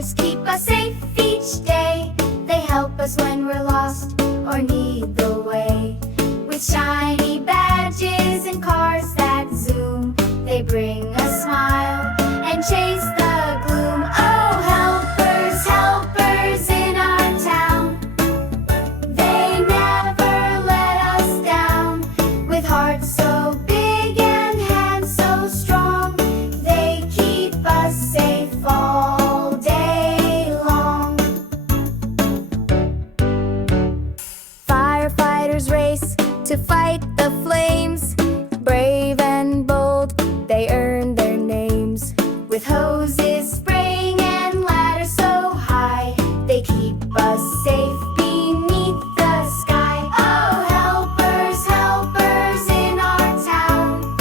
Firefighters keep us safe each day. They help us when we're lost or need the way. With shiny badges and cars that zoom, they bring a smile and chase the gloom. Oh, helpers, helpers in our town, they never let us down. With hearts so big and hands so strong, they keep us safe all day long. Firefighters race to fight the flames. Brave and bold, they earn their names. With hoses spraying and ladders so high, they keep us safe beneath the sky. Oh, helpers, helpers in our town,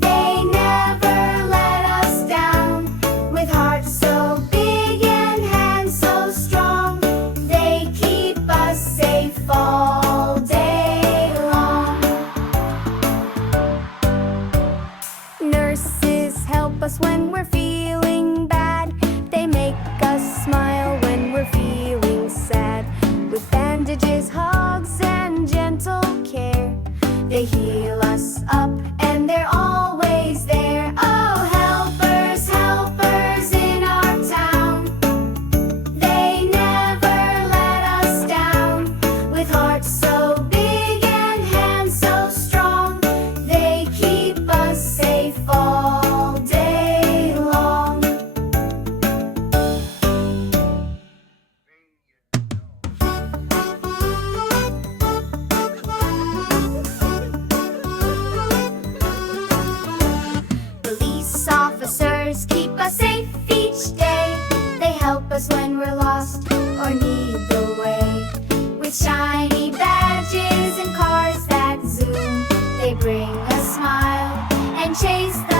they never let us down. With hearts so big and hands so strong, they keep us safe all day long. Nurses help us when we're feeling bad. They make us smile when we're feeling sad. With bandages, hugs, and gentle care, they heal us up and they're always there. Oh, helpers, helpers in our town, they never let us down. With hearts so big and hands so strong, they keep us safe all day long. Police officers keep us safe each day. They help us when we're lost or need the way. With shiny badges and cars that zoom, they bring a smile and chase the